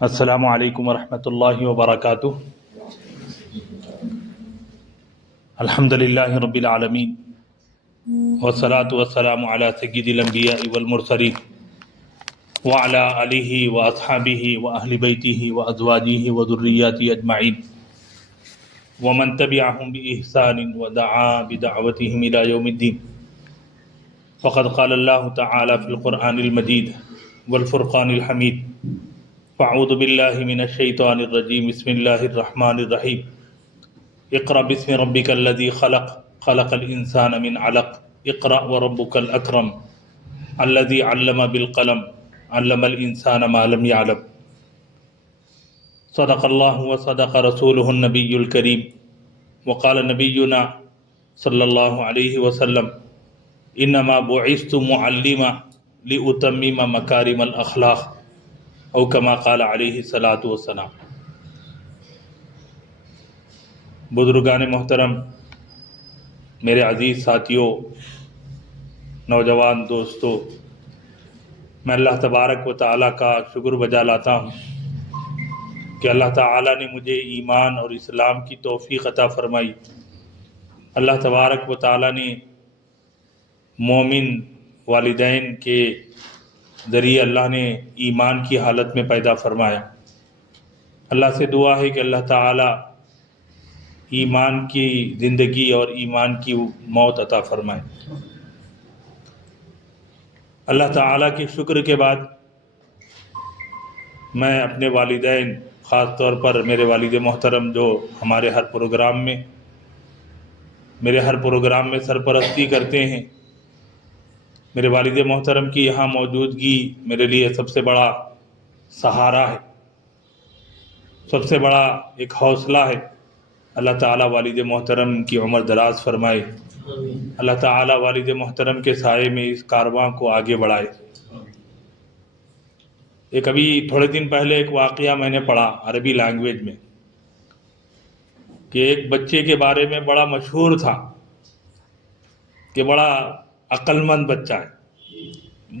السلام علیکم ورحمۃ اللہ وبرکاتہ۔ الحمد للہ رب العالمین والصلاة والسلام علی سید الانبیاء والمرسلین وعلی آلہ واصحابہ واہل بیتہ وازواجہ وذریاتہ اجمعین ومن تبعہم بإحسان ودعا بدعوتہم الی یوم الدین۔ فقد قال اللہ تعالی فی القرآن المجید والفرقان الحمید۔ فاعوذ باللہ من الشیطان الرجیم، بسم اللہ الرحمن الرحیم۔ اقرأ باسم ربک الذی خلق، خلق الانسان من علق، اقرأ وربک الاکرم الذی علم بالقلم، علم الانسان ما لم يعلم۔ صدق اللہ وصدق رسولہ النبی الکریم، وقال نبینا صلی اللہ علیہ وسلم انما بعثت معلما لأتمم مکارم الاخلاق، او کما قال علیہ الصلاۃ والسلام۔ بزرگان محترم، میرے عزیز ساتھیوں، نوجوان دوستوں، میں اللہ تبارک و تعالیٰ کا شکر بجا لاتا ہوں کہ اللہ تعالیٰ نے مجھے ایمان اور اسلام کی توفیق عطا فرمائی۔ اللہ تبارک و تعالیٰ نے مومن والدین کے ذریعے اللہ نے ایمان کی حالت میں پیدا فرمایا۔ اللہ سے دعا ہے کہ اللہ تعالیٰ ایمان کی زندگی اور ایمان کی موت عطا فرمائے۔ اللہ تعالیٰ کے شکر کے بعد میں اپنے والدین، خاص طور پر میرے والد محترم جو ہمارے ہر پروگرام میں سرپرستی کرتے ہیں، میرے والد محترم کی یہاں موجودگی میرے لیے سب سے بڑا سہارا ہے، سب سے بڑا ایک حوصلہ ہے۔ اللہ تعالیٰ والد محترم کی عمر دراز فرمائے، اللہ تعالیٰ والد محترم کے سائے میں اس کارواں کو آگے بڑھائے۔ ابھی تھوڑے دن پہلے ایک واقعہ میں نے پڑھا عربی لینگویج میں کہ ایک بچے کے بارے میں بڑا مشہور تھا کہ بڑا عقل مند بچہ ہے،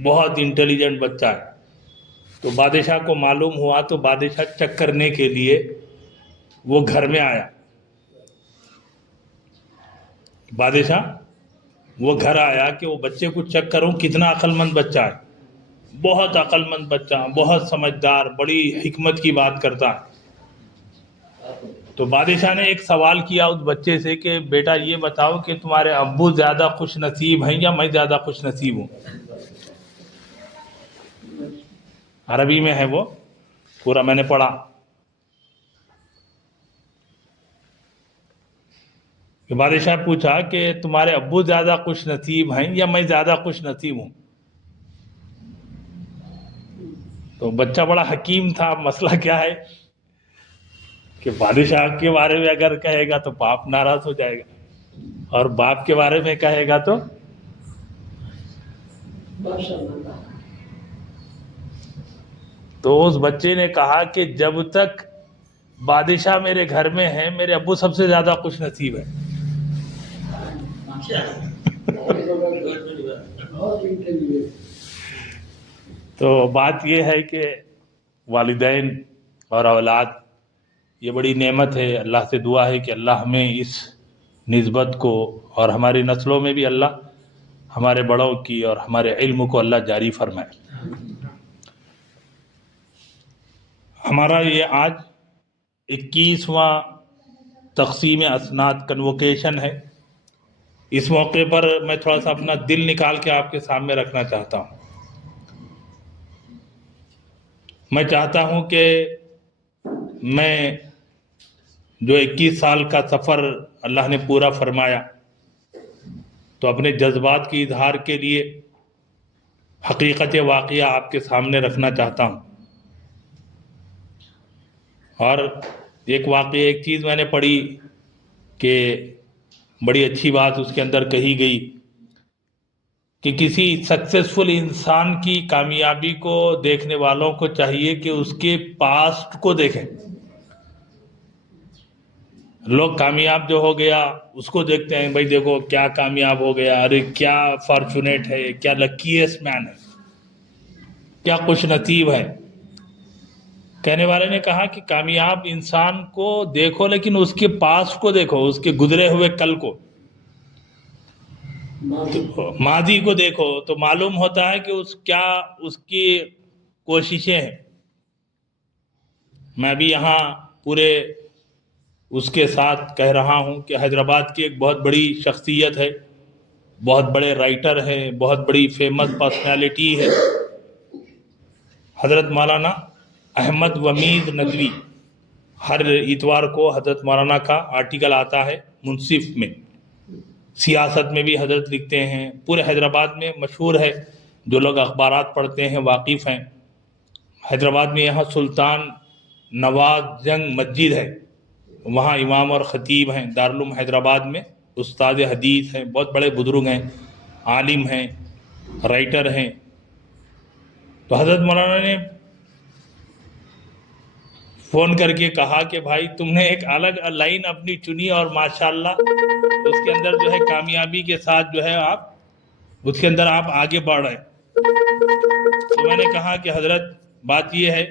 بہت انٹیلیجنٹ بچہ ہے۔ تو بادشاہ کو معلوم ہوا تو بادشاہ چیک کرنے کے لیے وہ گھر میں آیا۔ بادشاہ وہ گھر آیا کہ وہ بچے کو چیک کروں کتنا عقل مند بچہ ہے، بہت عقل مند بچہ، بہت سمجھدار، بڑی حکمت کی بات کرتا ہے۔ تو بادشاہ نے ایک سوال کیا اس بچے سے کہ بیٹا یہ بتاؤ کہ تمہارے ابو زیادہ خوش نصیب ہیں یا میں زیادہ خوش نصیب ہوں؟ عربی میں ہے وہ، پورا میں نے پڑھا۔ کہ بادشاہ پوچھا کہ تمہارے ابو زیادہ خوش نصیب ہیں یا میں زیادہ خوش نصیب ہوں؟ تو بچہ بڑا حکیم تھا۔ مسئلہ کیا ہے کہ بادشاہ کے بارے میں اگر کہے گا تو باپ ناراض ہو جائے گا، اور باپ کے بارے میں کہے گا تو اس بچے نے کہا کہ جب تک بادشاہ میرے گھر میں ہے میرے ابو سب سے زیادہ خوش نصیب ہے۔ تو بات یہ ہے کہ والدین اور اولاد یہ بڑی نعمت ہے۔ اللہ سے دعا ہے کہ اللہ ہمیں اس نسبت کو اور ہماری نسلوں میں بھی اللہ ہمارے بڑوں کی اور ہمارے علم کو اللہ جاری فرمائے۔ ہمارا یہ آج 21واں تقسیم اسناد کنووکیشن ہے۔ اس موقع پر میں تھوڑا سا اپنا دل نکال کے آپ کے سامنے رکھنا چاہتا ہوں۔ میں چاہتا ہوں کہ میں جو 21 سال کا سفر اللہ نے پورا فرمایا تو اپنے جذبات کی اظہار کے لیے حقیقت واقعہ آپ کے سامنے رکھنا چاہتا ہوں۔ اور ایک واقعہ، ایک چیز میں نے پڑھی کہ بڑی اچھی بات اس کے اندر کہی گئی کہ کسی سکسیسفل انسان کی کامیابی کو دیکھنے والوں کو چاہیے کہ اس کے پاسٹ کو دیکھیں۔ لوگ کامیاب جو ہو گیا اس کو دیکھتے ہیں، بھائی دیکھو کیا کامیاب ہو گیا، ارے کیا فارچونیٹ ہے، کیا لکیسٹ مین ہے، کیا خوش نصیب ہے۔ کہنے والے نے کہا کہ کامیاب انسان کو دیکھو لیکن اس کے پاسٹ کو دیکھو، اس کے گزرے ہوئے کل کو، ماضی کو دیکھو تو معلوم ہوتا ہے کہ اس کی کوششیں ہیں۔ میں بھی یہاں پورے اس کے ساتھ کہہ رہا ہوں کہ حیدرآباد کی ایک بہت بڑی شخصیت ہے، بہت بڑے رائٹر ہے، بہت بڑی فیمس پرسنالٹی ہے، حضرت مولانا احمد ومید ندوی۔ ہر اتوار کو حضرت مولانا کا آرٹیکل آتا ہے منصف میں، سیاست میں بھی حضرت لکھتے ہیں، پورے حیدرآباد میں مشہور ہے، جو لوگ اخبارات پڑھتے ہیں واقف ہیں۔ حیدرآباد میں یہاں سلطان نواز جنگ مسجد ہے، وہاں امام اور خطیب ہیں، دارالعلوم حیدرآباد میں استاد حدیث ہیں، بہت بڑے بزرگ ہیں، عالم ہیں، رائٹر ہیں۔ تو حضرت مولانا نے فون کر کے کہا کہ بھائی تم نے ایک الگ لائن اپنی چنی اور ماشاءاللہ اس کے اندر جو ہے کامیابی کے ساتھ جو ہے آپ اس کے اندر آپ آگے بڑھ رہے ہیں۔ تو میں نے کہا کہ حضرت بات یہ ہے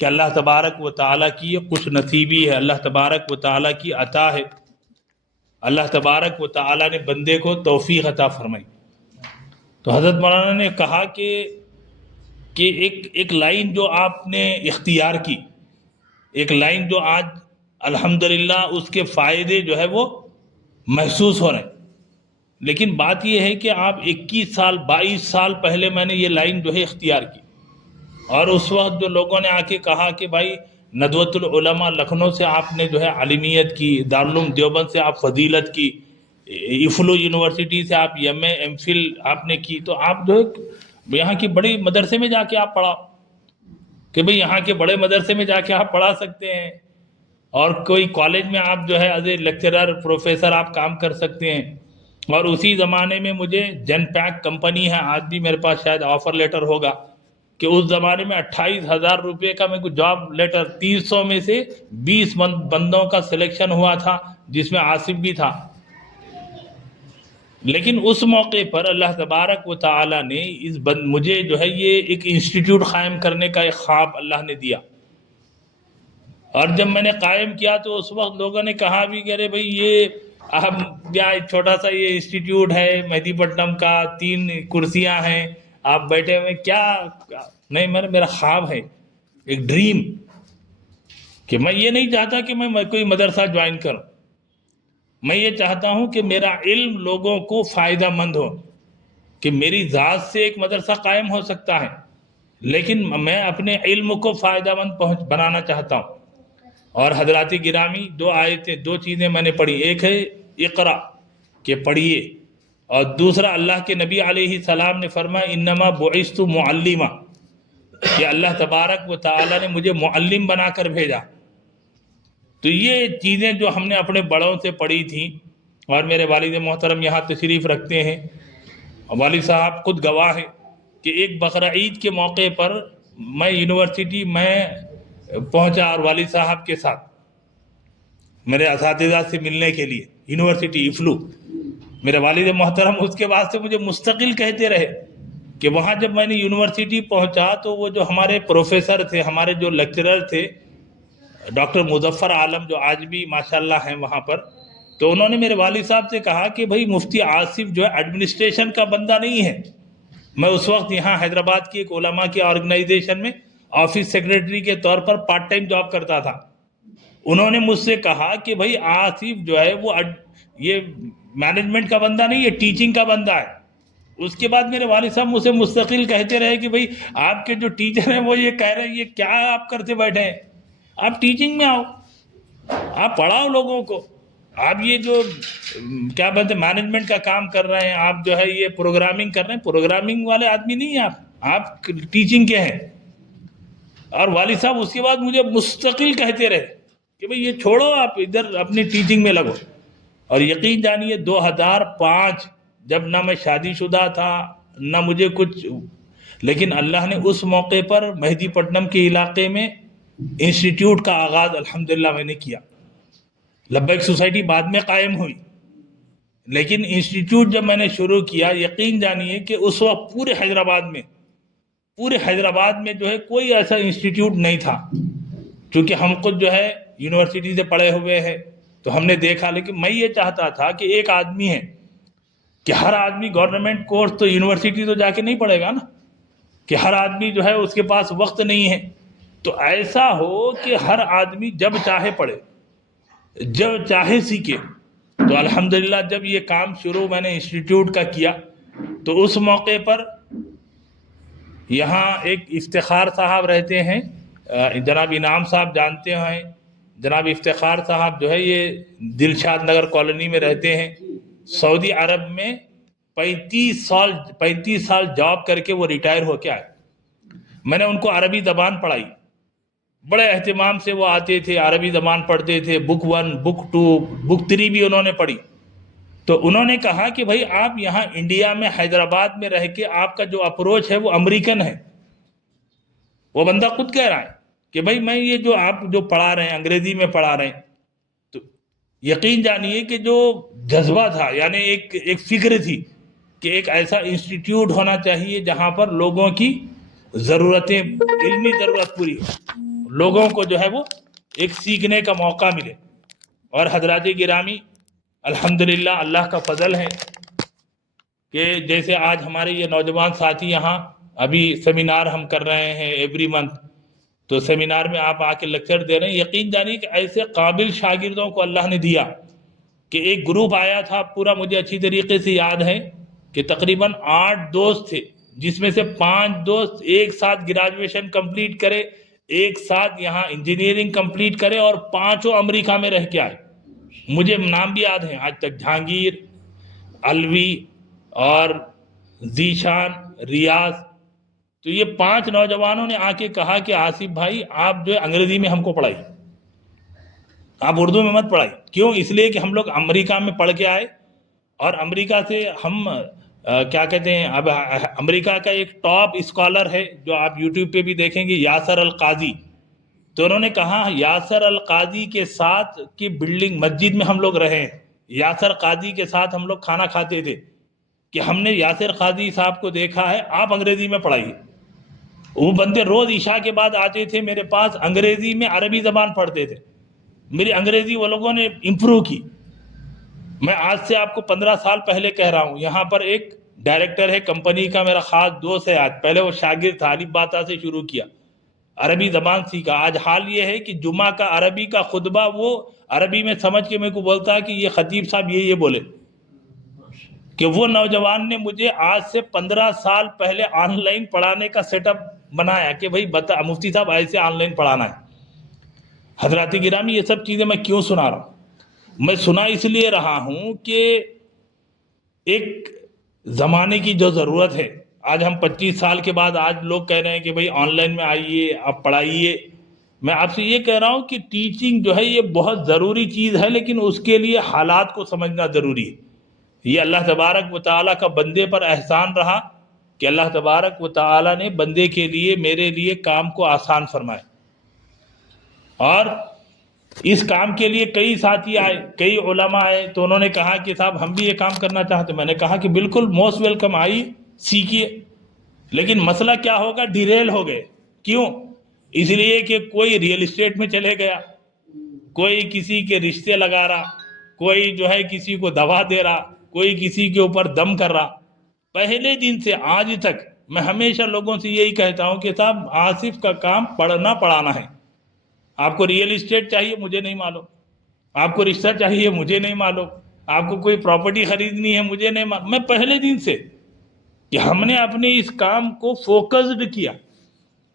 کہ اللہ تبارک و تعالیٰ کی یہ خوش نصیبی ہے، اللہ تبارک و تعالیٰ کی عطا ہے، اللہ تبارک و تعالیٰ نے بندے کو توفیق عطا فرمائی۔ تو حضرت مولانا نے کہا کہ ایک لائن جو آپ نے اختیار کی، ایک لائن جو آج الحمدللہ اس کے فائدے جو ہے وہ محسوس ہو رہے ہیں، لیکن بات یہ ہے کہ آپ 21 سال 22 سال پہلے میں نے یہ لائن جو ہے اختیار کی، اور اس وقت جو لوگوں نے آ کے کہا کہ بھائی ندوۃ العلماء لکھنؤ سے آپ نے جو ہے عالمیت کی، دارالعلوم دیوبند سے آپ فضیلت کی، افلو یونیورسٹی سے آپ ایم اے ایم فل آپ نے کی، تو آپ جو ہے یہاں کی بڑی مدرسے میں جا کے آپ پڑھا کہ بھئی یہاں کے بڑے مدرسے میں جا کے آپ پڑھا سکتے ہیں، اور کوئی کالج میں آپ جو ہے ایز اے لیکچرر پروفیسر آپ کام کر سکتے ہیں۔ اور اسی زمانے میں مجھے جن پیک کمپنی ہے، آج بھی میرے پاس شاید آفر لیٹر ہوگا، کہ اس زمانے میں 28,000 روپے کا میرے کو جاب لیٹر، 300 میں سے 20 بندوں کا سلیکشن ہوا تھا، جس میں آصف بھی تھا۔ لیکن اس موقع پر اللہ تبارک و تعالیٰ نے مجھے جو ہے یہ ایک انسٹیٹیوٹ قائم کرنے کا ایک خواب اللہ نے دیا، اور جب میں نے قائم کیا تو اس وقت لوگوں نے کہا بھی کہ ارے بھائی یہ چھوٹا سا یہ انسٹیٹیوٹ ہے مہدی پٹنم کا، 3 کرسیاں ہیں، آپ بیٹھے ہوئے کیا؟ نہیں، میرا خواب ہے، ایک ڈریم، کہ میں یہ نہیں چاہتا کہ میں کوئی مدرسہ جوائن کروں، میں یہ چاہتا ہوں کہ میرا علم لوگوں کو فائدہ مند ہو، کہ میری ذات سے ایک مدرسہ قائم ہو سکتا ہے، لیکن میں اپنے علم کو فائدہ مند بنانا چاہتا ہوں۔ اور حضرات گرامی 2 آیتیں، 2 چیزیں میں نے پڑھی، ایک ہے اقرا کہ پڑھیے، اور دوسرا اللہ کے نبی علیہ السلام نے فرمایا انما بعثت معلما، کہ اللہ تبارک و تعالیٰ نے مجھے معلم بنا کر بھیجا۔ تو یہ چیزیں جو ہم نے اپنے بڑوں سے پڑھی تھیں، اور میرے والد محترم یہاں تشریف رکھتے ہیں، والد صاحب خود گواہ ہیں کہ ایک بقرہ عید کے موقع پر میں یونیورسٹی میں پہنچا، اور والد صاحب کے ساتھ میرے اساتذہ سے ملنے کے لیے یونیورسٹی افلو، میرے والد محترم اس کے بعد سے مجھے مستقل کہتے رہے کہ وہاں جب میں نے یونیورسٹی پہنچا تو وہ جو ہمارے پروفیسر تھے، ہمارے جو لیکچرر تھے، ڈاکٹر مظفر عالم جو آج بھی ماشاءاللہ ہیں وہاں پر، تو انہوں نے میرے والد صاحب سے کہا کہ بھائی مفتی آصف جو ہے ایڈمنسٹریشن کا بندہ نہیں ہے۔ میں اس وقت یہاں حیدرآباد کی ایک علماء کی آرگنائزیشن میں آفس سیکریٹری کے طور پر پارٹ ٹائم جاب کرتا تھا۔ انہوں نے مجھ سے کہا کہ بھائی آصف جو ہے وہ یہ مینجمنٹ کا بندہ نہیں ہے، ٹیچنگ کا بندہ ہے۔ اس کے بعد میرے والد صاحب مجھ سے مستقل کہتے رہے کہ بھائی آپ کے جو ٹیچر ہیں وہ یہ کہہ رہے ہیں یہ کیا آپ کرتے بیٹھے ہیں، آپ ٹیچنگ میں آؤ، آپ پڑھاؤ لوگوں کو، آپ یہ جو کیا بولتے ہیں مینجمنٹ کا کام کر رہے ہیں، آپ جو ہے یہ پروگرامنگ کر رہے ہیں، پروگرامنگ والے آدمی نہیں ہیں آپ ٹیچنگ کے ہیں۔ اور والد صاحب اس کے بعد مجھے مستقل کہتے رہے کہ بھئی یہ چھوڑو، آپ ادھر اپنی ٹیچنگ میں لگو۔ اور یقین جانیے 2005 جب نہ میں شادی شدہ تھا نہ مجھے کچھ، لیکن اللہ نے اس موقع پر مہدی پٹنم کے علاقے میں انسٹیٹیوٹ کا آغاز الحمدللہ میں نے کیا۔ لبیک سوسائٹی بعد میں قائم ہوئی، لیکن انسٹیٹیوٹ جب میں نے شروع کیا، یقین جانیے کہ اس وقت پورے حیدرآباد میں پورے حیدرآباد میں جو ہے کوئی ایسا انسٹیٹیوٹ نہیں تھا. چونکہ ہم خود جو ہے یونیورسٹی سے پڑھے ہوئے ہیں تو ہم نے دیکھا. لیکن میں یہ چاہتا تھا کہ ایک آدمی ہے کہ ہر آدمی گورنمنٹ کورس تو یونیورسٹی تو جا کے نہیں پڑھے گا نا, کہ ہر آدمی جو ہے اس کے پاس وقت نہیں ہے. تو ایسا ہو کہ ہر آدمی جب چاہے پڑھے, جب چاہے سیکھے. تو الحمدللہ جب یہ کام شروع میں نے انسٹیٹیوٹ کا کیا تو اس موقع پر یہاں ایک افتخار صاحب رہتے ہیں, جناب انعام صاحب جانتے ہیں. جناب افتخار صاحب جو ہے یہ دلشاد نگر کالونی میں رہتے ہیں. سعودی عرب میں 35 سال جاب کر کے وہ ریٹائر ہو کے آئے. میں نے ان کو عربی زبان پڑھائی, بڑے اہتمام سے وہ آتے تھے, عربی زبان پڑھتے تھے. بک 1, بک 2, بک 3 بھی انہوں نے پڑھی. تو انہوں نے کہا کہ بھائی آپ یہاں انڈیا میں حیدرآباد میں رہ کے آپ کا جو اپروچ ہے وہ امریکن ہے. وہ بندہ خود کہہ رہا ہے کہ بھائی میں یہ جو آپ جو پڑھا رہے ہیں انگریزی میں پڑھا رہے ہیں, تو یقین جانیے کہ جو جذبہ تھا, یعنی ایک فکر تھی کہ ایک ایسا انسٹیٹیوٹ ہونا چاہیے جہاں پر لوگوں کی ضرورتیں, علمی ضرورت پوری ہو, لوگوں کو جو ہے وہ ایک سیکھنے کا موقع ملے. اور حضرات گرامی الحمدللہ اللہ کا فضل ہے کہ جیسے آج ہمارے یہ نوجوان ساتھی یہاں ابھی سیمینار ہم کر رہے ہیں ایوری منتھ, تو سیمینار میں آپ آ کے لیکچر دے رہے ہیں. یقین جانیے کہ ایسے قابل شاگردوں کو اللہ نے دیا کہ ایک گروپ آیا تھا پورا, مجھے اچھی طریقے سے یاد ہے کہ تقریباً 8 دوست تھے, جس میں سے 5 دوست ایک ساتھ گریجویشن کمپلیٹ کرے, ایک ساتھ یہاں انجینئرنگ کمپلیٹ کرے, اور 5 امریکہ میں رہ کے آئے. مجھے نام بھی یاد ہیں آج تک, جہانگیر, الوی اور ذیشان, ریاض. تو یہ 5 نوجوانوں نے آ کے کہا کہ آصف بھائی آپ جو ہے انگریزی میں ہم کو پڑھائیے, آپ اردو میں مت پڑھائیے. کیوں؟ اس لیے کہ ہم لوگ امریکہ میں پڑھ کے آئے, اور امریکہ سے ہم کیا کہتے ہیں, اب امریکہ کا ایک ٹاپ اسکالر ہے جو آپ یوٹیوب پہ بھی دیکھیں گے, یاسر القاضی. تو انہوں نے کہا یاسر القاضی کے ساتھ کی بلڈنگ مسجد میں ہم لوگ رہے ہیں, یاسر قاضی کے ساتھ ہم لوگ کھانا کھاتے تھے, کہ ہم نے یاسر قاضی صاحب کو دیکھا ہے, آپ انگریزی میں پڑھائیے. وہ بندے روز عشاء کے بعد آتے تھے میرے پاس, انگریزی میں عربی زبان پڑھتے تھے. میری انگریزی وہ لوگوں نے امپروو کی. میں آج سے آپ کو 15 سال پہلے کہہ رہا ہوں, یہاں پر ایک ڈائریکٹر ہے کمپنی کا, میرا خاص دوست ہے. آج پہلے وہ شاگرد تھا, الف باتا سے شروع کیا, عربی زبان سیکھا. آج حال یہ ہے کہ جمعہ کا عربی کا خطبہ وہ عربی میں سمجھ کے میرے کو بولتا ہے کہ یہ خطیب صاحب یہ بولے. کہ وہ نوجوان نے مجھے آج سے 15 سال پہلے آن لائن پڑھانے کا سیٹ اپ بنایا کہ بھائی بتا مفتی صاحب ایسے آن لائن پڑھانا ہے. حضرات گرامی یہ سب چیزیں میں کیوں سنا رہا ہوں؟ میں سنا اس لیے رہا ہوں کہ ایک زمانے کی جو ضرورت ہے, آج ہم 25 سال کے بعد آج لوگ کہہ رہے ہیں کہ بھئی آن لائن میں آئیے, آپ پڑھائیے. میں آپ سے یہ کہہ رہا ہوں کہ ٹیچنگ جو ہے یہ بہت ضروری چیز ہے, لیکن اس کے لیے حالات کو سمجھنا ضروری ہے. یہ اللہ تبارک و تعالیٰ کا بندے پر احسان رہا کہ اللہ تبارک و تعالیٰ نے بندے کے لیے, میرے لیے کام کو آسان فرمائے. اور اس کام کے لیے کئی ساتھی آئے, کئی علماء آئے, تو انہوں نے کہا کہ صاحب ہم بھی یہ کام کرنا چاہتے. میں نے کہا کہ بالکل موسٹ ویلکم, آئیے سیکھیے. لیکن مسئلہ کیا ہوگا, ڈیریل ہو گئے. کیوں؟ اس لیے کہ کوئی ریئل اسٹیٹ میں چلے گیا, کوئی کسی کے رشتے لگا رہا, کوئی جو ہے کسی کو دوا دے رہا, کوئی کسی کے اوپر دم کر رہا. پہلے دن سے آج تک میں ہمیشہ لوگوں سے یہی کہتا ہوں کہ صاحب آصف کا کام پڑھنا پڑھانا ہے. آپ کو ریئل اسٹیٹ چاہیے, مجھے نہیں معلوم. آپ کو رشتہ چاہیے, مجھے نہیں معلوم. آپ کو کوئی پراپرٹی خریدنی ہے, مجھے نہیں معلوم. میں پہلے دن سے کہ ہم نے اپنے اس کام کو فوکسڈ کیا,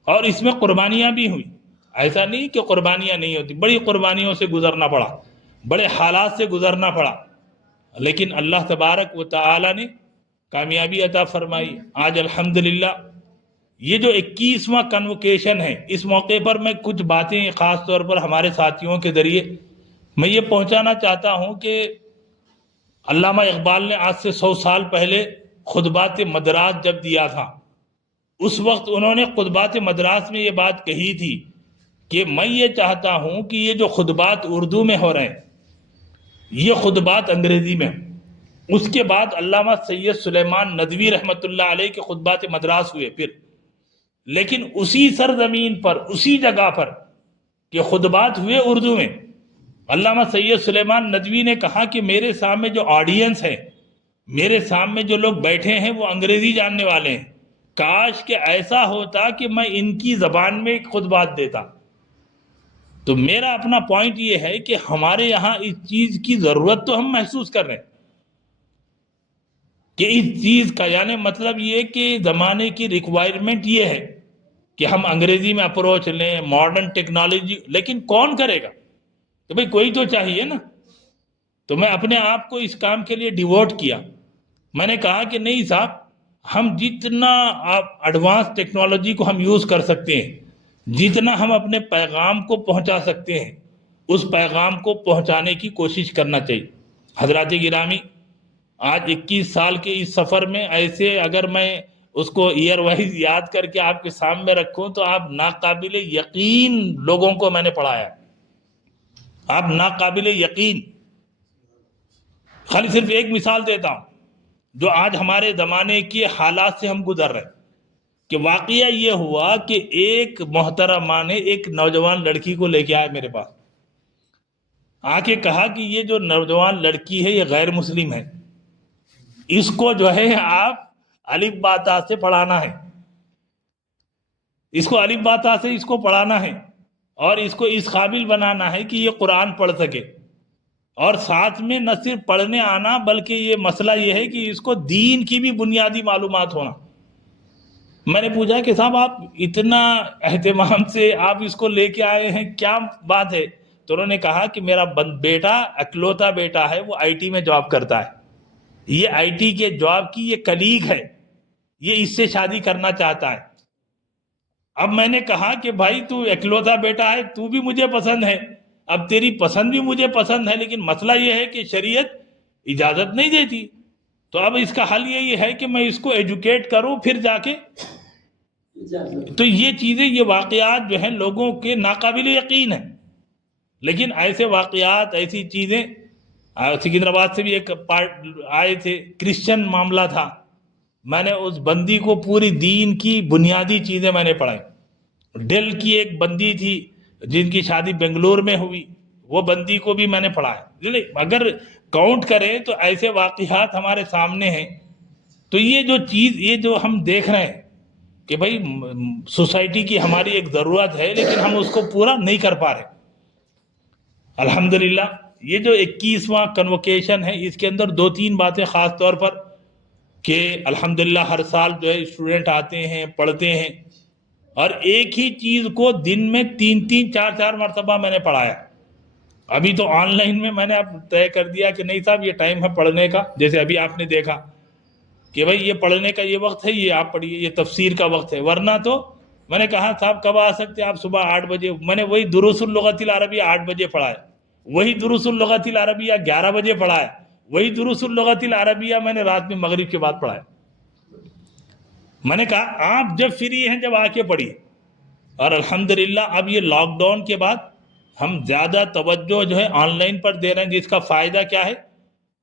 اور اس میں قربانیاں بھی ہوئی. ایسا نہیں کہ قربانیاں نہیں ہوتی, بڑی قربانیوں سے گزرنا پڑا, بڑے حالات سے گزرنا پڑا, لیکن اللہ تبارک و تعالی نے کامیابی عطا فرمائی. آج الحمدللہ یہ جو 21واں کنوکیشن ہے, اس موقع پر میں کچھ باتیں خاص طور پر ہمارے ساتھیوں کے ذریعے میں یہ پہنچانا چاہتا ہوں کہ علامہ اقبال نے آج سے 100 سال پہلے خطبات مدراس جب دیا تھا, اس وقت انہوں نے خطبات مدراس میں یہ بات کہی تھی کہ میں یہ چاہتا ہوں کہ یہ جو خطبات اردو میں ہو رہے ہیں یہ خطبات انگریزی میں. اس کے بعد علامہ سید سلیمان ندوی رحمۃ اللہ علیہ کے خطبات مدراس ہوئے. پھر لیکن اسی سرزمین پر، اسی جگہ پر کہ خطبات ہوئے اردو میں، علامہ سید سلیمان ندوی نے کہا کہ میرے سامنے جو آڈینس ہے، میرے سامنے جو لوگ بیٹھے ہیں وہ انگریزی جاننے والے ہیں، کاش کہ ایسا ہوتا کہ میں ان کی زبان میں خطبات دیتا۔ تو میرا اپنا پوائنٹ یہ ہے کہ ہمارے یہاں اس چیز کی ضرورت تو ہم محسوس کر رہے ہیں کہ اس چیز کا، یعنی مطلب یہ کہ زمانے کی ریکوائرمنٹ یہ ہے کہ ہم انگریزی میں اپروچ لیں، ماڈرن ٹیکنالوجی، لیکن کون کرے گا؟ تو بھئی کوئی تو چاہیے نا۔ تو میں اپنے آپ کو اس کام کے لیے ڈیووٹ کیا۔ میں نے کہا کہ نہیں صاحب، ہم جتنا ایڈوانس ٹیکنالوجی کو ہم یوز کر سکتے ہیں، جتنا ہم اپنے پیغام کو پہنچا سکتے ہیں، اس پیغام کو پہنچانے کی کوشش کرنا چاہیے۔ حضرات گرامی، آج 21 سال کے اس سفر میں ایسے اگر میں اس کو ایئر وائز یاد کر کے آپ کے سامنے رکھوں تو آپ ناقابل یقین لوگوں کو میں نے پڑھایا، آپ ناقابل یقین۔ خالی صرف ایک مثال دیتا ہوں جو آج ہمارے زمانے کے حالات سے ہم گزر رہے ہیں، کہ واقعہ یہ ہوا کہ ایک محترمہ نے ایک نوجوان لڑکی کو لے کے آیا میرے پاس، آ کے کہا کہ یہ جو نوجوان لڑکی ہے یہ غیر مسلم ہے، اس کو جو ہے آپ الف با تا سے پڑھانا ہے، اس کو الف با تا سے اس کو پڑھانا ہے، اور اس کو اس قابل بنانا ہے کہ یہ قرآن پڑھ سکے، اور ساتھ میں نہ صرف پڑھنے آنا بلکہ یہ مسئلہ یہ ہے کہ اس کو دین کی بھی بنیادی معلومات ہونا۔ میں نے پوچھا کہ صاحب آپ اتنا اہتمام سے آپ اس کو لے کے آئے ہیں، کیا بات ہے؟ تو انہوں نے کہا کہ میرا بیٹا، اکلوتا بیٹا ہے، وہ آئی ٹی میں جاب کرتا ہے، یہ آئی ٹی کے جاب کی یہ کلیگ ہے، یہ اس سے شادی کرنا چاہتا ہے۔ اب میں نے کہا کہ بھائی تو اکلوتا بیٹا ہے، تو بھی مجھے پسند ہے، اب تیری پسند بھی مجھے پسند ہے، لیکن مسئلہ یہ ہے کہ شریعت اجازت نہیں دیتی، تو اب اس کا حل یہی ہے کہ میں اس کو ایجوکیٹ کروں پھر جا کے۔ تو یہ چیزیں، یہ واقعات جو ہیں لوگوں کے ناقابل یقین ہیں، لیکن ایسے واقعات، ایسی چیزیں۔ سکندرآباد سے بھی ایک پارٹ آئے تھے، کرسچن معاملہ تھا، میں نے اس بندی کو پوری دین کی بنیادی چیزیں میں نے پڑھائی۔ ڈل کی ایک بندی تھی جن کی شادی بنگلور میں ہوئی، وہ بندی کو بھی میں نے پڑھایا۔ اگر کاؤنٹ کریں تو ایسے واقعات ہمارے سامنے ہیں۔ تو یہ جو چیز، یہ جو ہم دیکھ رہے ہیں کہ بھائی سوسائٹی کی ہماری ایک ضرورت ہے، لیکن ہم اس کو پورا نہیں کر پا رہے۔ الحمدللہ یہ جو 21واں کنوکیشن ہے، اس کے اندر 2-3 باتیں خاص طور پر کہ الحمدللہ ہر سال جو ہے اسٹوڈنٹ آتے ہیں، پڑھتے ہیں، اور ایک ہی چیز کو دن میں 3-3 4-4 مرتبہ میں نے پڑھایا۔ ابھی تو آن لائن میں نے اب طے کر دیا کہ نہیں صاحب یہ ٹائم ہے پڑھنے کا، جیسے ابھی آپ نے دیکھا کہ بھائی یہ پڑھنے کا یہ وقت ہے، یہ آپ پڑھیے، یہ تفسیر کا وقت ہے، ورنہ تو میں نے کہا صاحب کب آ سکتے آپ؟ صبح 8 بجے۔ میں نے وہی دروس اللغت العربیہ 8 بجے پڑھایا، وہی دروس اللغت العربیہ 11 بجے پڑھایا، وہی دروس اللغت العربیہ میں نے رات میں مغرب کے بعد پڑھایا۔ میں نے کہا آپ جب فری ہیں جب آ کے پڑھیے۔ اور الحمدللہ اب یہ لاک ڈاؤن کے بعد ہم زیادہ توجہ جو ہے آن لائن پر دے رہے ہیں، جس کا فائدہ کیا ہے؟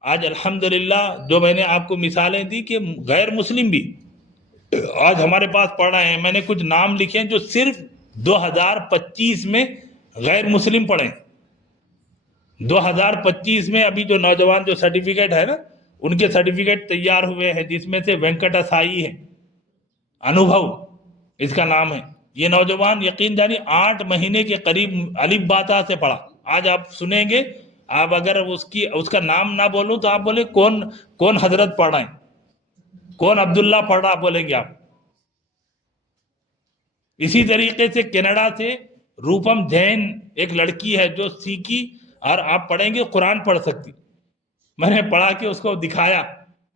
آج الحمدللہ جو میں نے آپ کو مثالیں دی کہ غیر مسلم بھی آج ہمارے پاس پڑھ رہے ہیں۔ میں نے کچھ نام لکھے ہیں جو صرف 2025 میں غیر مسلم پڑھے ہیں۔ 2025 میں ابھی جو نوجوان جو سرٹیفکیٹ ہے نا، ان کے سرٹیفکیٹ تیار ہوئے ہیں، جس میں سے وینکٹا سائی ہے، انوبھو اس کا نام ہے۔ یہ نوجوان یقین جانی 8 مہینے کے قریب الف با تا سے پڑھا۔ آج آپ سنیں گے، آپ اگر اس کا نام نہ بولوں تو آپ بولے کون حضرت پڑھ رہے ہیں، کون عبداللہ پڑھ رہا بولیں گے آپ۔ اسی طریقے سے کینیڈا سے روپم جین ایک لڑکی ہے جو سیکھی، اور آپ پڑھیں گے قرآن پڑھ سکتی۔ میں نے پڑھا کے اس کو دکھایا،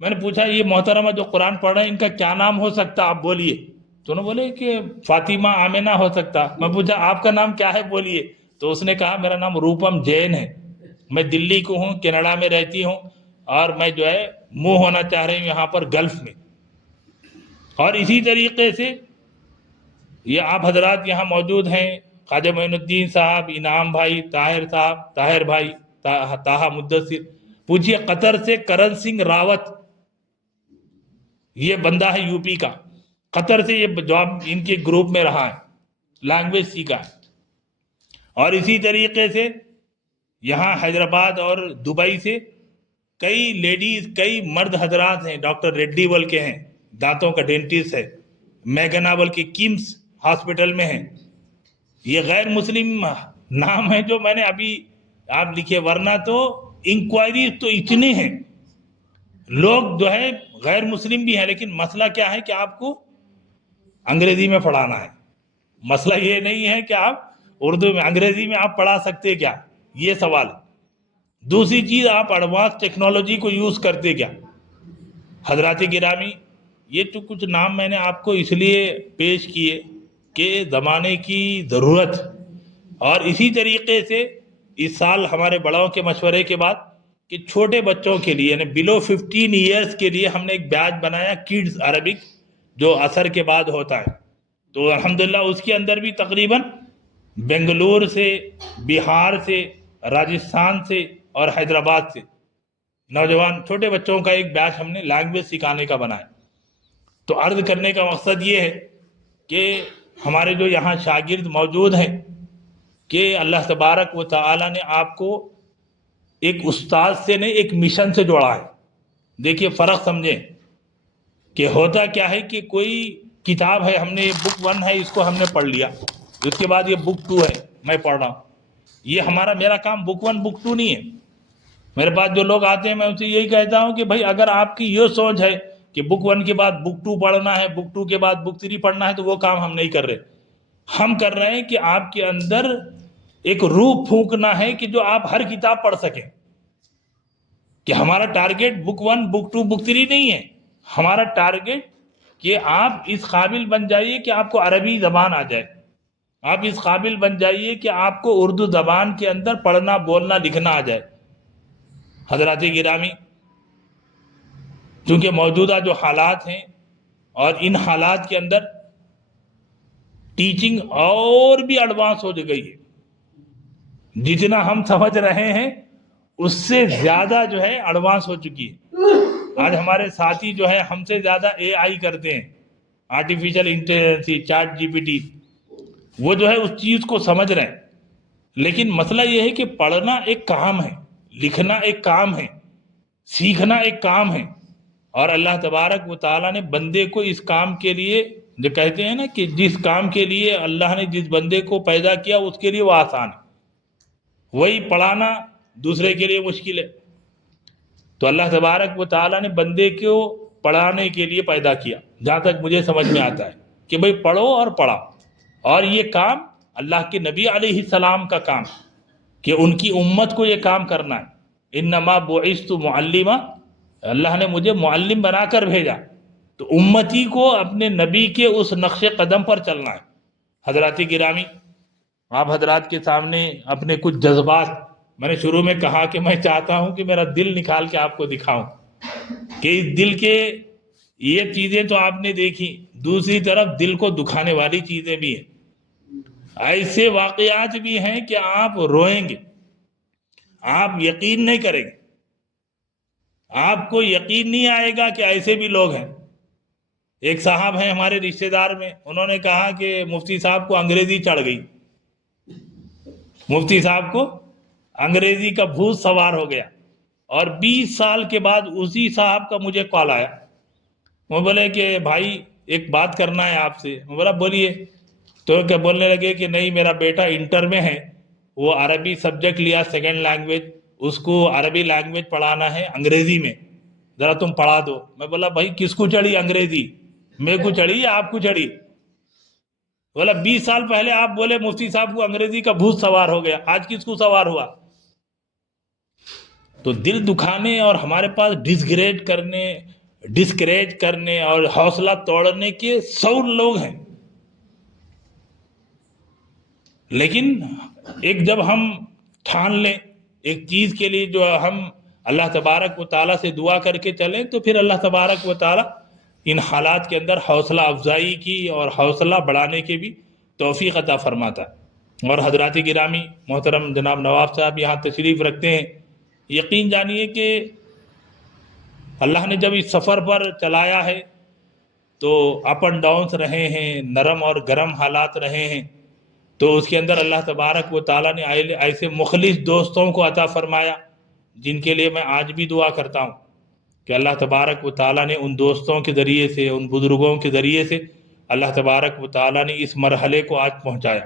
میں نے پوچھا یہ محترمہ جو قرآن پڑھ رہے ہیں ان کا کیا نام ہو سکتا آپ بولیے؟ تو انہوں نے بولے کہ فاطمہ آمینہ ہو سکتا۔ میں پوچھا آپ کا نام کیا ہے بولیے؟ تو اس نے کہا میرا نام روپم جین ہے، میں دلی کو ہوں، کینیڈا میں رہتی ہوں، اور میں جو ہے ہونا چاہ رہی ہوں یہاں پر گلف میں۔ اور اسی طریقے سے یہ آپ حضرات یہاں موجود ہیں، خواجہ معین الدین صاحب، انعام بھائی، طاہر صاحب، طاہر بھائی، طاہا مدثر، پوچھئے قطر سے کرن سنگھ راوت، یہ بندہ ہے یو پی کا، قطر سے یہ جاب ان کے گروپ میں رہا ہے، لینگویج سیکھا ہے۔ اور اسی طریقے سے یہاں حیدرآباد اور دبئی سے کئی لیڈیز، کئی مرد حضرات ہیں، ڈاکٹر ریڈی بول کے ہیں، دانتوں کا ڈینٹسٹ ہے، میگنا بول کے کمس ہاسپٹل میں ہیں۔ یہ غیر مسلم نام ہے جو میں نے ابھی آپ لکھے، ورنہ تو انکوائریز تو اتنے ہیں، لوگ جو ہے غیر مسلم بھی ہیں، لیکن مسئلہ کیا ہے کہ آپ کو انگریزی میں پڑھانا ہے۔ مسئلہ یہ نہیں ہے کہ آپ اردو میں، انگریزی میں آپ پڑھا سکتے کیا، یہ سوال ہے۔ دوسری چیز، آپ ایڈوانس ٹیکنالوجی کو یوز کرتے کیا۔ حضرات گرامی، یہ تو کچھ نام میں نے آپ کو اس لیے پیش کیے کہ زمانے کی ضرورت، اور اسی طریقے سے اس سال ہمارے بڑوں کے مشورے کے بعد کہ چھوٹے بچوں کے لیے یعنی بلو 15 ایئرز کے لیے ہم نے ایک بیچ بنایا کڈز عربک، جو عصر کے بعد ہوتا ہے۔ تو الحمدللہ اس کے اندر بھی تقریباً بنگلور سے، بہار سے، راجستھان سے اور حیدرآباد سے نوجوان چھوٹے بچوں کا ایک بیچ ہم نے لینگویج سکھانے کا بنایا۔ تو عرض کرنے کا مقصد یہ ہے کہ ہمارے جو یہاں شاگرد موجود ہیں کہ اللہ تبارک و تعالی نے آپ کو ایک استاد سے نہیں، ایک مشن سے جوڑا ہے۔ دیکھیے فرق سمجھیں کہ ہوتا کیا ہے کہ کوئی کتاب ہے، ہم نے بک 1 ہے، اس کو ہم نے پڑھ لیا، اس کے بعد یہ بک 2 ہے میں پڑھ رہا ہوں۔ یہ میرا کام بک 1 بک 2 نہیں ہے۔ میرے پاس جو لوگ آتے ہیں میں ان سے یہی کہتا ہوں کہ بھائی اگر آپ کی یہ سوچ ہے کہ بک 1 کے بعد بک 2 پڑھنا ہے، بک 2 کے بعد بک 3 پڑھنا ہے، تو وہ کام ہم نہیں کر رہے۔ ہم کر رہے ہیں کہ آپ کے اندر ایک روح پھونکنا ہے کہ جو آپ ہر کتاب پڑھ سکیں۔ کہ ہمارا ٹارگیٹ بک 1 بک 2 بک 3 نہیں ہے، ہمارا ٹارگیٹ کہ آپ اس قابل بن جائیے کہ آپ کو عربی زبان آ جائے، آپ اس قابل بن جائیے کہ آپ کو اردو زبان کے اندر پڑھنا بولنا لکھنا آ جائے۔ حضرات گرامی، چونکہ موجودہ جو حالات ہیں اور ان حالات کے اندر ٹیچنگ اور بھی ایڈوانس ہو گئی ہے، جتنا ہم سمجھ رہے ہیں اس سے زیادہ جو ہے ایڈوانس ہو چکی ہے۔ آج ہمارے ساتھی جو ہے ہم سے زیادہ اے آئی کرتے ہیں، artificial intelligence, chat G P T, وہ جو ہے اس چیز کو سمجھ رہے ہیں۔ لیکن مسئلہ یہ ہے کہ پڑھنا ایک کام ہے، لکھنا ایک کام ہے، سیکھنا ایک کام ہے، اور اللہ تبارک و تعالیٰ نے بندے کو اس کام کے لیے، جو کہتے ہیں نا کہ جس کام کے لیے اللہ نے جس بندے کو پیدا کیا اس کے لیے وہ آسان ہے، وہی پڑھانا دوسرے کے لیے مشکل ہے۔ تو اللہ تبارک و تعالیٰ نے بندے کو پڑھانے کے لیے پیدا کیا، جہاں تک مجھے سمجھ میں آتا ہے کہ بھئی پڑھو اور پڑھا، اور یہ کام اللہ کے نبی علیہ السلام کا کام کہ ان کی امت کو یہ کام کرنا ہے۔ انما بعثت معلما، اللہ نے مجھے معلم بنا کر بھیجا، تو امتی کو اپنے نبی کے اس نقش قدم پر چلنا ہے۔ حضرات گرامی، آپ حضرات کے سامنے اپنے کچھ جذبات، میں نے شروع میں کہا کہ میں چاہتا ہوں کہ میرا دل نکال کے آپ کو دکھاؤں کہ اس دل کے یہ چیزیں تو آپ نے دیکھی، دوسری طرف دل کو دکھانے والی چیزیں بھی ہیں، ایسے واقعات بھی ہیں کہ آپ روئیں گے، آپ یقین نہیں کریں گے، آپ کو یقین نہیں آئے گا کہ ایسے بھی لوگ ہیں۔ ایک صاحب ہیں ہمارے رشتہ دار میں، انہوں نے کہا کہ مفتی صاحب کو انگریزی چڑھ گئی، مفتی صاحب کو انگریزی کا بھوت سوار ہو گیا، اور 20 سال کے بعد اسی صاحب کا مجھے کال آیا، وہ بولے کہ بھائی ایک بات کرنا ہے آپ سے۔ میں بولا بولیے۔ تو کیا بولنے لگے کہ نہیں، میرا بیٹا انٹر میں ہے، وہ عربی سبجیکٹ لیا سیکنڈ لینگویج، اس کو عربی لینگویج پڑھانا ہے انگریزی میں، ذرا تم پڑھا دو۔ میں بولا بھائی کس کو چڑھی انگریزی، میرے کو چڑھی یا آپ کو چڑھی؟ بولا 20 سال پہلے آپ بولے مفتی صاحب کو انگریزی کا بھوت سوار ہو گیا، آج کس کو سوار ہوا؟ تو دل دکھانے اور ہمارے پاس ڈسکریج کرنے اور حوصلہ توڑنے کے 100 لوگ ہیں، لیکن ایک جب ہم ٹھان لیں ایک چیز کے لیے، جو ہم اللہ تبارک و تعالیٰ سے دعا کر کے چلیں، تو پھر اللہ تبارک و تعالیٰ ان حالات کے اندر حوصلہ افزائی کی اور حوصلہ بڑھانے کی بھی توفیق عطا فرماتا ہے۔ اور حضرات گرامی، محترم جناب نواب صاحب یہاں تشریف رکھتے ہیں، یقین جانیے کہ اللہ نے جب اس سفر پر چلایا ہے تو اپ اینڈ ڈاؤنس رہے ہیں، نرم اور گرم حالات رہے ہیں، تو اس کے اندر اللہ تبارک و تعالیٰ نے ایسے مخلص دوستوں کو عطا فرمایا، جن کے لیے میں آج بھی دعا کرتا ہوں کہ اللہ تبارک و تعالیٰ نے ان دوستوں کے ذریعے سے، ان بزرگوں کے ذریعے سے اللہ تبارک و تعالیٰ نے اس مرحلے کو آج پہنچایا۔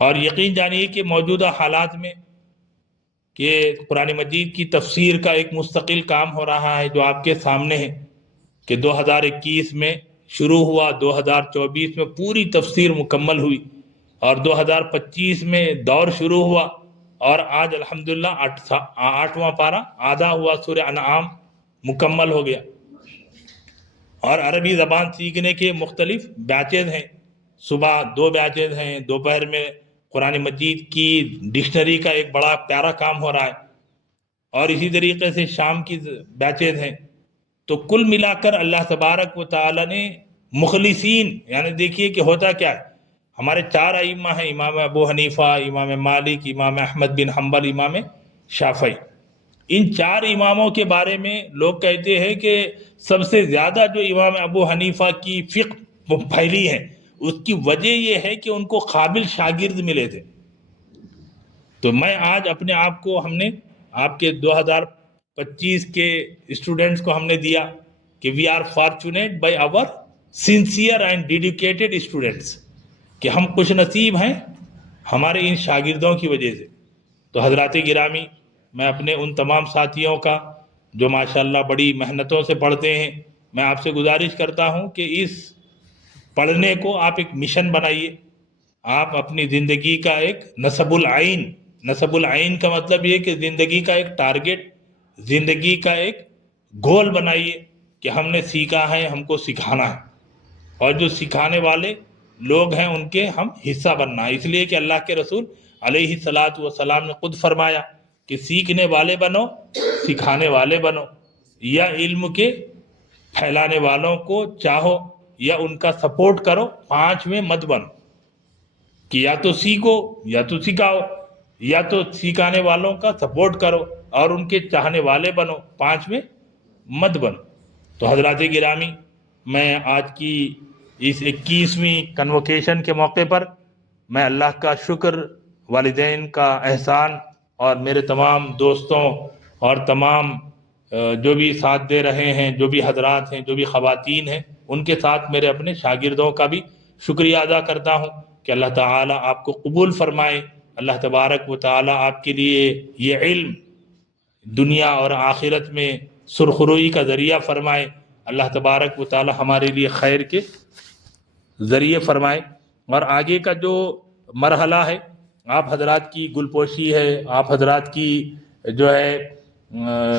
اور یقین جانیے کہ موجودہ حالات میں کہ قرآن مجید کی تفسیر کا ایک مستقل کام ہو رہا ہے، جو آپ کے سامنے ہے، کہ 2021 میں شروع ہوا، 2024 میں پوری تفسیر مکمل ہوئی، اور 2025 میں دور شروع ہوا، اور آج الحمدللہ 8واں پارہ آدھا ہوا، سورہ انعام مکمل ہو گیا۔ اور عربی زبان سیکھنے کے مختلف بیچز ہیں، صبح 2 بیچز ہیں، دوپہر میں قرآن مجید کی ڈکشنری کا ایک بڑا پیارا کام ہو رہا ہے، اور اسی طریقے سے شام کی بیچز ہیں۔ تو کل ملا کر اللہ تبارک و تعالی نے مخلصین، یعنی دیکھیے کہ ہوتا کیا ہے، ہمارے 4 ائمہ ہیں، امام ابو حنیفہ، امام مالک، امام احمد بن حنبل، امام شافعی۔ ان 4 اماموں کے بارے میں لوگ کہتے ہیں کہ سب سے زیادہ جو امام ابو حنیفہ کی فقہ پھیلی ہے، اس کی وجہ یہ ہے کہ ان کو قابل شاگرد ملے تھے۔ تو میں آج اپنے آپ کو، ہم نے آپ کے 2025 کے اسٹوڈنٹس کو ہم نے دیا کہ we are fortunate by our sincere and dedicated students, کہ ہم خوش نصیب ہیں ہمارے ان شاگردوں کی وجہ سے۔ تو حضرات گرامی، میں اپنے ان تمام ساتھیوں کا جو ماشاءاللہ بڑی محنتوں سے پڑھتے ہیں، میں آپ سے گزارش کرتا ہوں کہ اس پڑھنے کو آپ ایک مشن بنائیے، آپ اپنی زندگی کا ایک نصب العین کا مطلب یہ کہ زندگی کا ایک ٹارگٹ، زندگی کا ایک گول بنائیے کہ ہم نے سیکھا ہے، ہم کو سکھانا ہے، اور جو سکھانے والے لوگ ہیں ان کے ہم حصہ بننا ہے۔ اس لیے کہ اللہ کے رسول علیہ الصلاۃ والسلام نے خود فرمایا کہ سیکھنے والے بنو، سکھانے والے بنو، یا علم کے پھیلانے والوں کو چاہو یا ان کا سپورٹ کرو، 5 میں مت بنو، کہ یا تو سیکھو یا تو سکھاؤ، یا تو سکھانے والوں کا سپورٹ کرو اور ان کے چاہنے والے بنو، 5 میں مت بنو۔ تو حضرات گرامی، میں آج کی اس 21ویں کنووکیشن کے موقع پر میں اللہ کا شکر، والدین کا احسان، اور میرے تمام دوستوں اور تمام جو بھی ساتھ دے رہے ہیں، جو بھی حضرات ہیں، جو بھی خواتین ہیں، ان کے ساتھ میرے اپنے شاگردوں کا بھی شکریہ ادا کرتا ہوں کہ اللہ تعالیٰ آپ کو قبول فرمائے، اللہ تبارک و تعالیٰ آپ کے لیے یہ علم دنیا اور آخرت میں سرخروئی کا ذریعہ فرمائے، اللہ تبارک و تعالیٰ ہمارے لیے خیر کے ذریعے فرمائے۔ اور آگے کا جو مرحلہ ہے، آپ حضرات کی گلپوشی ہے، آپ حضرات کی جو ہے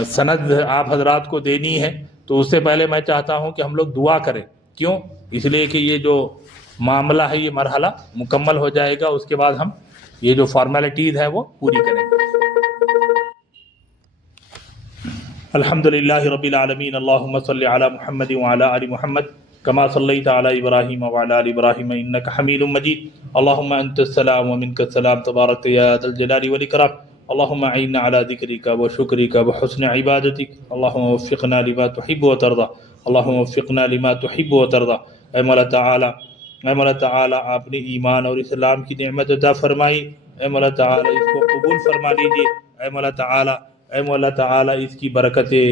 سند آپ حضرات کو دینی ہے، تو اس سے پہلے میں چاہتا ہوں کہ ہم لوگ دعا کریں۔ کیوں؟ اس لیے کہ یہ جو معاملہ ہے، یہ مرحلہ مکمل ہو جائے گا، اس کے بعد ہم یہ جو فارمیلٹیز ہے وہ پوری کریں گے۔ الحمدللہ رب العالمین، اللہم صلی علی محمد وعلی آل محمد کما صلیت علی ابراہیم وعلی آل ابراہیم انک حمید مجید، اللہم انت السلام ومنک السلام تبارک یا ذا الجلال والاکرام، اللہم اعنا علی ذکرک وشکرک وحسن عبادتک، اللہم وفقنا لما تحب وترضى، اللہم وفقنا لما تحب وترضى۔ اے مولا تعالی آپ نے ایمان اور اسلام کی نعمت عطا فرمائی، اے مولا تعالی اس کو قبول فرما لیجئے، اے مولا تعالی اس کی برکتیں،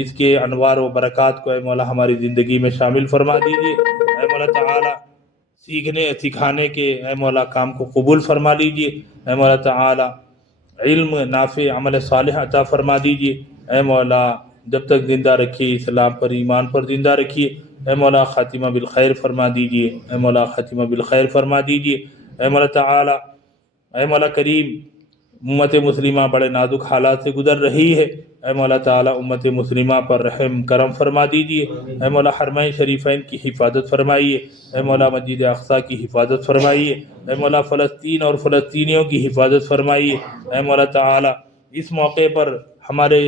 اس کے انوار و برکات کو اے مولا ہماری زندگی میں شامل فرما دیجئے، اے مولا تعالی سیکھنے سکھانے کے اے مولا کام کو قبول فرما لیجئے، اے مولا تعالی علم نافع عمل صالح عطا فرما دیجئے، اے مولا جب تک زندہ رکھیے اسلام پر ایمان پر زندہ رکھیے، اے مولا خاتمہ بالخیر فرما دیجئے، اے مولا خاتمہ بالخیر فرما دیجئے، اے مولا تعالی، اے مولا کریم، امت مسلمہ بڑے نازک حالات سے گزر رہی ہے، اے مولا تعالی امت مسلمہ پر رحم کرم فرما دیجئے، اے مولا حرمین شریفین کی حفاظت فرمائیے، اے مولا مسجد اقصی کی حفاظت فرمائیے، اے مولا فلسطین اور فلسطینیوں کی حفاظت فرمائیے، اے مولا تعالی اس موقع پر ہمارے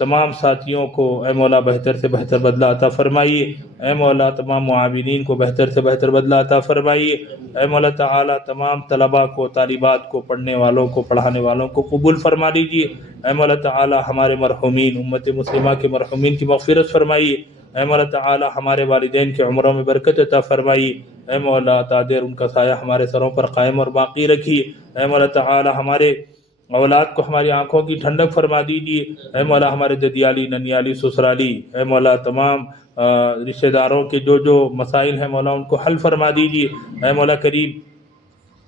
تمام ساتھیوں کو اے مولا بہتر سے بہتر بدلہ عطا فرمائیے، اے مولا تمام معاونین کو بہتر سے بہتر بدلہ عطا فرمائیے، اے مولا تعالی تمام طلباء کو، طالبات کو، پڑھنے والوں کو، پڑھانے والوں کو قبول فرما لیجئے، اے مولا تعالی ہمارے مرحومین، امت مسلمہ کے مرحومین کی مغفرت فرمائیے، اے مولا تعالی ہمارے والدین کے عمروں میں برکت عطا فرمائیے، اے مولا تادیر ان کا سایہ ہمارے سروں پر قائم اور باقی رکھیے، اے مولا تعالی ہمارے اولاد کو ہماری آنکھوں کی ٹھنڈک فرما دیجیے، اے مولا ہمارے ددیالی ننیالی سسرالی، اے مولا تمام رشتہ داروں کے جو مسائل ہیں مولا ان کو حل فرما دیجیے، اے مولا کریم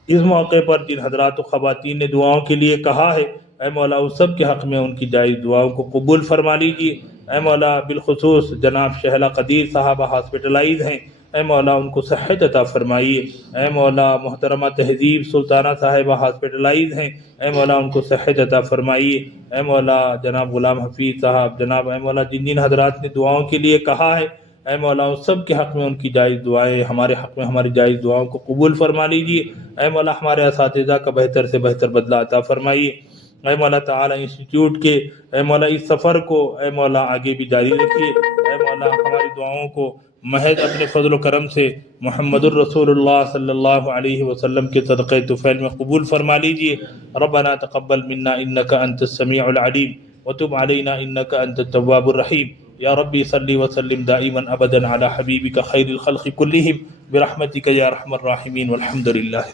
اس موقع پر جن حضرات و خواتین نے دعاؤں کے لیے کہا ہے اے مولا اس سب کے حق میں ان کی جائز دعاؤں کو قبول فرما لیجیے، اے مولا بالخصوص جناب شہلہ قدیر صاحبہ ہاسپٹلائز ہیں، اے مولا ان کو صحت عطا فرمائیے، اے مولا محترمہ تہذیب سلطانہ صاحبہ ہاسپٹلائز ہیں، اے مولا ان کو صحت عطا فرمائیے، اے مولا جناب غلام حفیظ صاحب جناب اے مولا جن حضرات نے دعاؤں کے لیے کہا ہے اے مولا اس سب کے حق میں ان کی جائز دعائیں، ہمارے حق میں ہماری جائز دعاؤں کو قبول فرما لیجیے، اے مولا ہمارے اساتذہ کا بہتر سے بہتر بدلہ عطا فرمائیے، اے مولا تعالی انسٹیٹیوٹ کے اے مولا اس سفر کو اے مولا آگے بھی جاری رکھیے، اے مولا ہماری دعاؤں کو محض اپنے فضل و کرم سے محمد الرسول اللہ صلی اللہ علیہ وسلم کے صدقہ طفیل میں قبول فرما لیجیے، ربنا تقبل منا انک انت السمیع العلیم وتب علینا انک انت التواب الرحیم، یا ربی صلی وسلم دائما ابدا علی حبیبک خیر الخلق کلہم برحمتک یا ارحم الراحمین والحمد للہ۔